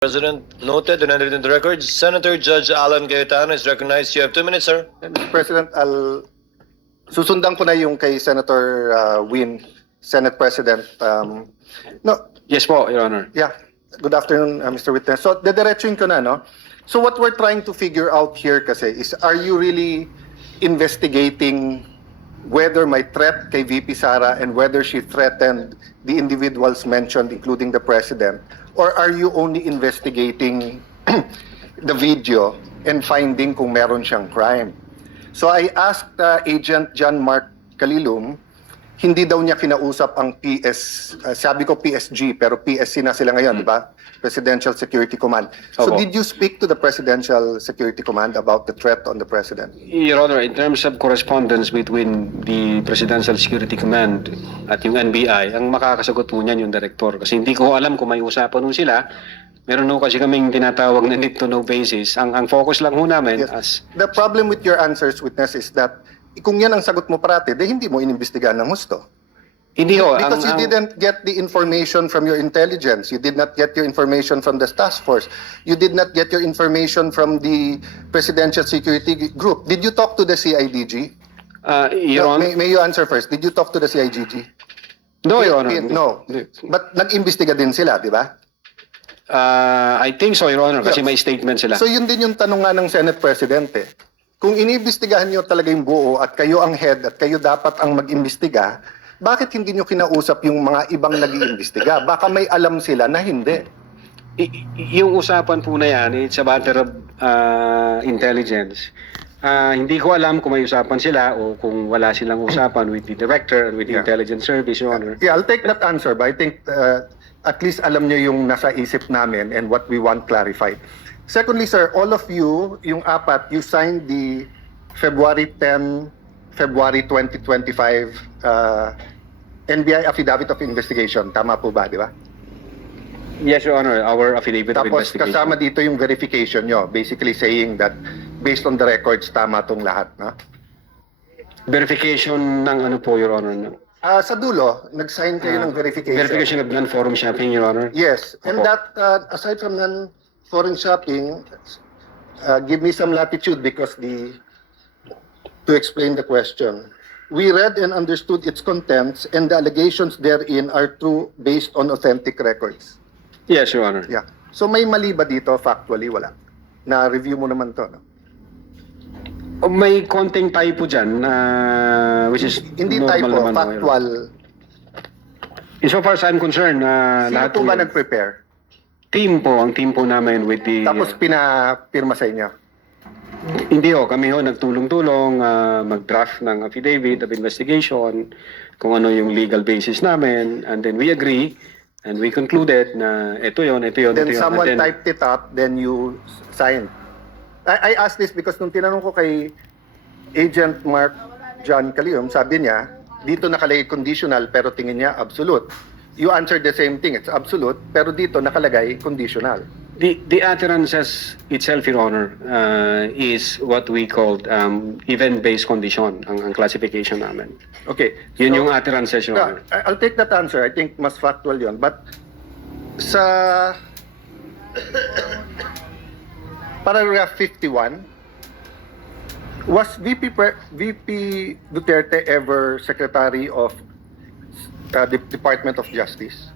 President, noted and entered into the record. Senator Judge Alan Cayetano is recognized. You have 2 minutes, sir. Mr. President, susundan ko na yung kay Senator Win, Senate President. No, Yes po, Your Honor. yeah. Good afternoon, Mr. Witness. So, dediretsuin ko na, no? So, what we're trying to figure out here kasi is, are you really investigating whether may threat kay VP Sara and whether she threatened the individuals mentioned, including the President? Or are you only investigating the video and finding kung meron siyang crime? So I asked Agent John Mark Calilum, hindi daw niya kinausap ang sabi ko PSG, pero PSC na sila ngayon, di ba? Presidential Security Command. So Opo. did you speak to the Presidential Security Command about the threat on the President? Your Honor, in terms of correspondence between the Presidential Security Command at yung NBI, ang makakasagot po niyan yung director. Kasi hindi ko alam kung may usapan nun sila. Meron ho kasi kaming tinatawag na need to know basis. Ang focus lang ho namin Yes. The problem with your answers, Witness, is that kung yan ang sagot mo parati, hindi mo inimbestigahan ng husto. Hindi ho. Because you didn't get the information from your intelligence. You did not get your information from the task force. You did not get your information from the Presidential Security Group. Did you talk to the CIDG? Your Honor, May you answer first. Did you talk to the CIDG? no, Your Honor. No. But nag-imbestiga din sila, di ba? I think so, Your Honor, kasi Yeah. may statement sila. So yun din yung tanong nga ng Senate President eh. Kung iniimbestigahan nyo talaga yung buo at kayo ang head at kayo dapat ang mag-imbestiga, bakit hindi nyo kinausap yung mga ibang nag-iimbestiga? Baka may alam sila na hindi. Yung usapan po na yan, it's a matter of intelligence. Hindi ko alam kung may usapan sila o kung wala silang usapan with the director and with the Yeah. intelligence service, Your Honor. Yeah, I'll take that answer, but I think at least alam nyo yung nasa isip namin and what we want clarified. Secondly, sir, all of you, yung apat, you signed the February 10, February 2025 NBI Affidavit of Investigation. Tama po ba, di ba? Yes, Your Honor, our affidavit of Tapos investigation. kasama dito yung verification nyo, basically saying that based on the records, tama tong lahat. No? Verification ng ano po, Your Honor? No? Sa dulo, nag-sign kayo ng verification. Verification of non-forum shopping, Your Honor? Yes, and Opo. that, aside from non-foreign shopping, give me some latitude because to explain the question. We read and understood its contents and the allegations therein are true based on authentic records. Yes, Your Honor. Yeah. So may mali ba dito? Factually, wala. Na-review mo naman to, no? May konting typo dyan, which is Hindi normal typo, naman, Your Honor. factual. So far as I'm concerned, Sino lahat po ba yun- nag-prepare? ang team po namin with the... Tapos pinapirma sa inyo? Hindi ho, kami ho nagtulong-tulong mag-draft ng affidavit of investigation, kung ano yung legal basis namin, and then we agree, and we concluded na ito yun, ito yun, Then ito yun. someone And then, typed it up, then you signed. I asked this because nung tinanong ko kay Agent Mark John Calium, sabi niya, dito nakalagay conditional pero tingin niya absolute. You answered the same thing, it's absolute, pero dito nakalagay conditional. the utterances itself, Your Honor, is what we called event-based condition, ang classification namin. Okay. Yun so- yung utterances, Your Honor. I'll take that answer. I think mas factual yun. But sa paragraph 51, was VP Duterte ever Secretary of the Department of Justice?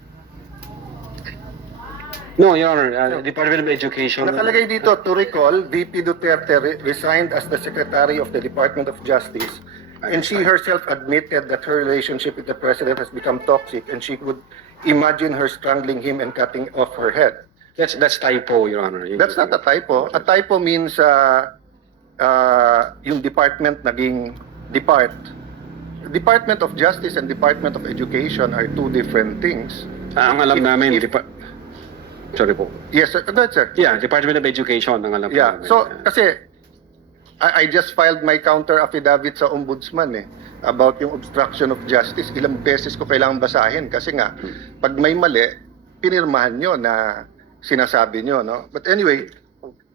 No, Your Honor, Department of Education. Nakalagay dito, to recall, VP Duterte resigned as the Secretary of the Department of Justice, and she herself admitted that her relationship with the President has become toxic, and she could imagine her strangling him and cutting off her head. That's typo, Your Honor. That's not a typo. A typo means yung department naging depart. Department of Justice and Department of Education are two different things. Ang alam namin, sorry po. Yes, sir. Go ahead, sir. Yeah, Department of Education ang alam Yeah. namin. So, kasi I just filed my counter affidavit sa ombudsman about yung obstruction of justice. Ilang beses ko kailangan basahin kasi nga pag may mali, pinirmahan nyo na sinasabi nyo, no? But anyway,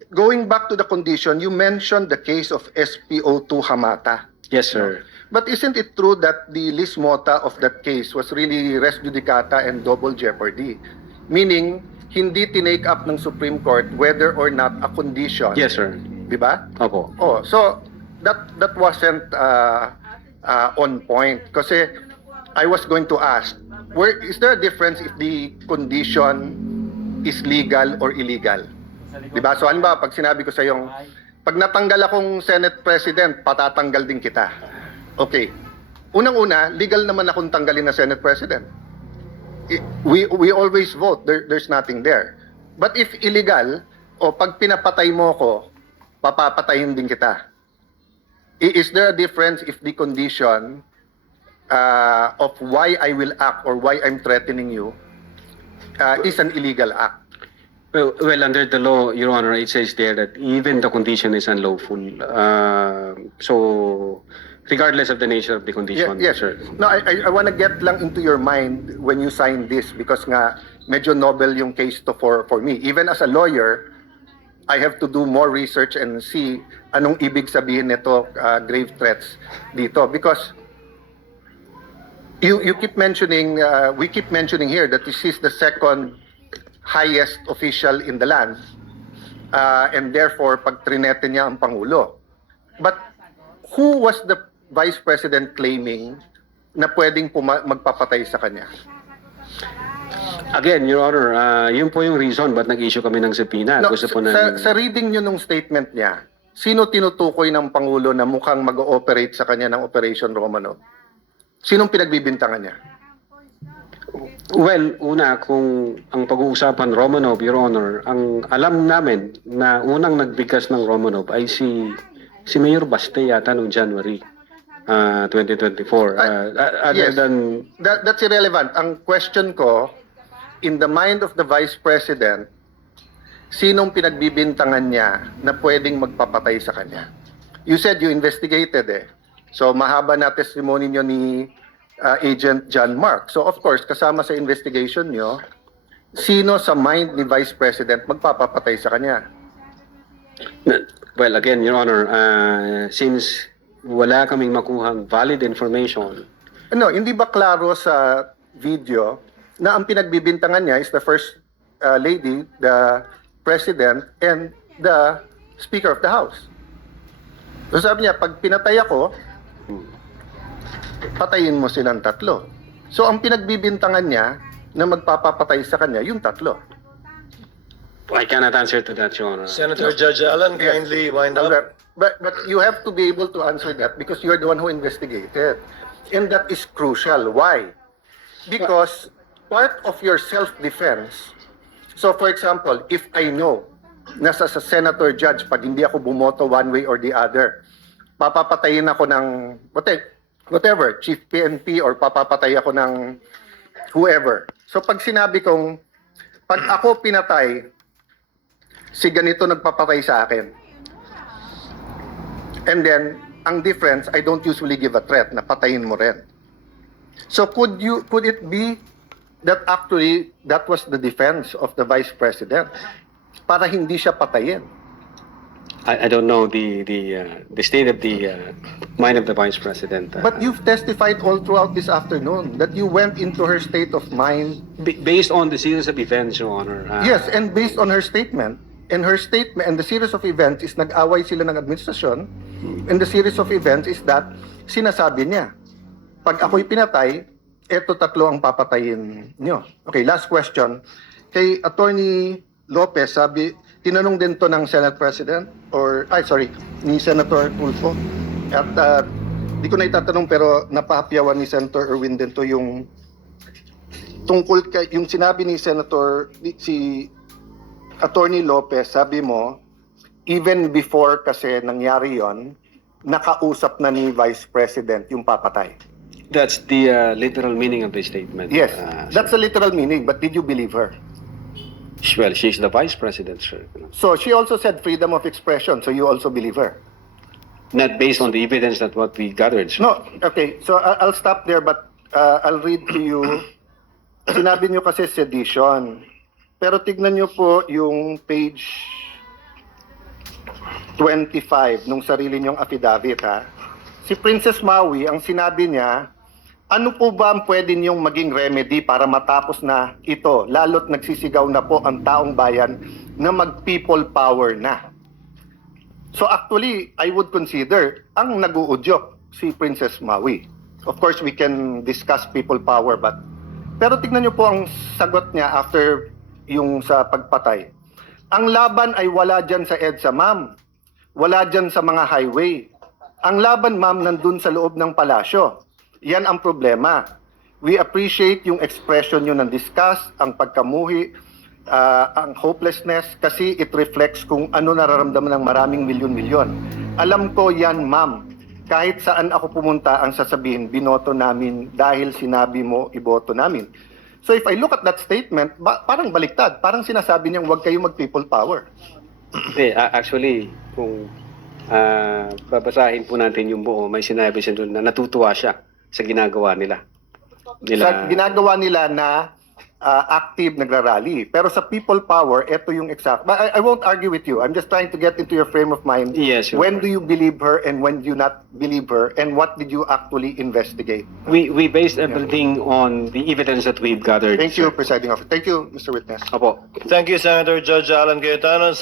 going back to the condition, you mentioned the case of SPO2 Hamata. Yes, sir. But isn't it true that the lis mota of that case was really res judicata and double jeopardy? Meaning, hindi tinake up ng Supreme Court whether or not a condition. Yes, sir. Di ba? Opo. Oh, so that wasn't on point kasi I was going to ask, is there a difference if the condition is legal or illegal? Diba? So halimbawa, pag sinabi ko sa yung, pag natanggal akong Senate President, patatanggal din kita. Okay. Unang-una, legal naman akong tanggalin na Senate President. We always vote. There's nothing there. But if illegal, o pag pinapatay mo ko, papapatayin din kita. Is there a difference if the condition of why I will act or why I'm threatening you is an illegal act? Well, under the law, Your Honor, it says there that even the condition is unlawful. So, regardless of the nature of the condition, Yes. sir. No, I want to get lang into your mind when you sign this because nga medyo novel yung case to for me. Even as a lawyer, I have to do more research and see anong ibig sabihin nito grave threats dito because you keep mentioning we keep mentioning here that this is the second highest official in the land and therefore pag trinete niya ang Pangulo. But who was the Vice President claiming na pwedeng magpapatay sa kanya? Again, Your Honor, yun po yung reason ba't nag-issue kami ng subpoena. No, Gusto po sa reading nyo nung statement niya, sino tinutukoy ng Pangulo na mukhang mag-ooperate sa kanya ng Operation Romanov? Sinong pinagbibintangan niya? Well, una, kung ang pag-uusapan Romanov, Your Honor, ang alam namin na unang nagbigkas ng Romanov ay si Mayor Baste yata noong January 2024. Other yes. than... That's irrelevant. Ang question ko, in the mind of the Vice President, sinong pinagbibintangan niya na pwedeng magpapatay sa kanya? You said you investigated eh. So mahaba na testimony niyo ni Agent John Mark. So of course, kasama sa investigation niyo, sino sa mind ni Vice President magpapapatay sa kanya? Well, again, Your Honor, since wala kaming makuhang valid information. Ano, hindi ba klaro sa video na ang pinagbibintangan niya is the First Lady, the President, and the Speaker of the House? So sabi niya, pag pinatay ako, patayin mo silang tatlo. So ang pinagbibintangan niya na magpapapatay sa kanya, yung tatlo. I cannot answer to that, Your Honor. Senator Judge Allen, kindly wind up. But you have to be able to answer that because you're the one who investigated. And that is crucial. Why? Because part of your self-defense, so for example, if I know na sa senator judge, pag hindi ako bumoto one way or the other, papapatayin ako ng whatever, chief PNP or papapatay ako ng whoever. So pag sinabi kong, pag ako pinatay, si ganito nagpapatay sa akin. And then, ang difference, I don't usually give a threat na patayin mo rin. So could it be that actually that was the defense of the Vice President para hindi siya patayin? I don't know the state of the mind of the Vice President. But you've testified all throughout this afternoon that you went into her state of mind. Based on the series of events, Your Honor. Yes, and based on her statement, and the series of events is nag-away sila ng administrasyon, and the series of events is that sinasabi niya, pag ako'y pinatay, eto tatlo ang papatayin niyo. Okay, last question. Kay Attorney Lopez, tinanong din to ng Senate President, ni Senator Tulfo. At di ko na itatanong pero napahapyawan ni Senator Erwin din to yung tungkol kay yung sinabi ni si Attorney Lopez, sabi mo, even before kasi nangyari yon, nakausap na ni Vice President yung papatay. That's the literal meaning of the statement. Yes, that's the literal meaning, but did you believe her? Well, she's the Vice President, sir. So she also said freedom of expression, so you also believe her? Not based on the evidence that what we gathered, sir. No, okay, so I'll stop there, but I'll read to you. Sinabi niyo kasi sedition. Pero tignan niyo po yung page 25 nung sarili niyong affidavit, ha. Si Princess Maui, ang sinabi niya, Ano po ba ang pwede niyong maging remedy para matapos na ito, lalo't nagsisigaw na po ang taong bayan na mag-people power na? So actually, I would consider ang nag-uudyok si Princess Maui. Of course, we can discuss people power, but pero tignan niyo po ang sagot niya after yung sa pagpatay. Ang laban ay wala dyan sa EDSA, ma'am. Wala dyan sa mga highway. Ang laban, ma'am, nandun sa loob ng palasyo. Yan ang problema. We appreciate yung expression nyo ng disgust, ang pagkamuhi, ang hopelessness, kasi it reflects kung ano nararamdaman ng maraming milyon-milyon. Alam ko yan, ma'am. Kahit saan ako pumunta, ang sasabihin, binoto namin dahil sinabi mo, iboto namin. So if I look at that statement, parang baliktad. Parang sinasabi niyang huwag kayo mag-people power. Hindi, actually, kung babasahin po natin yung buo, may sinabi siya doon na natutuwa siya sa ginagawa nila. Sa ginagawa nila na active nagrarally. Pero sa people power, ito yung exact. But I won't argue with you. I'm just trying to get into your frame of mind. Yes, Your When Honor. do you believe her and when do you not believe her? And what did you actually investigate? We based everything on the evidence that we've gathered. Thank you, Presiding Officer. Thank you, Mr. Witness. Opo. Thank you, Senator Judge Alan Cayetano.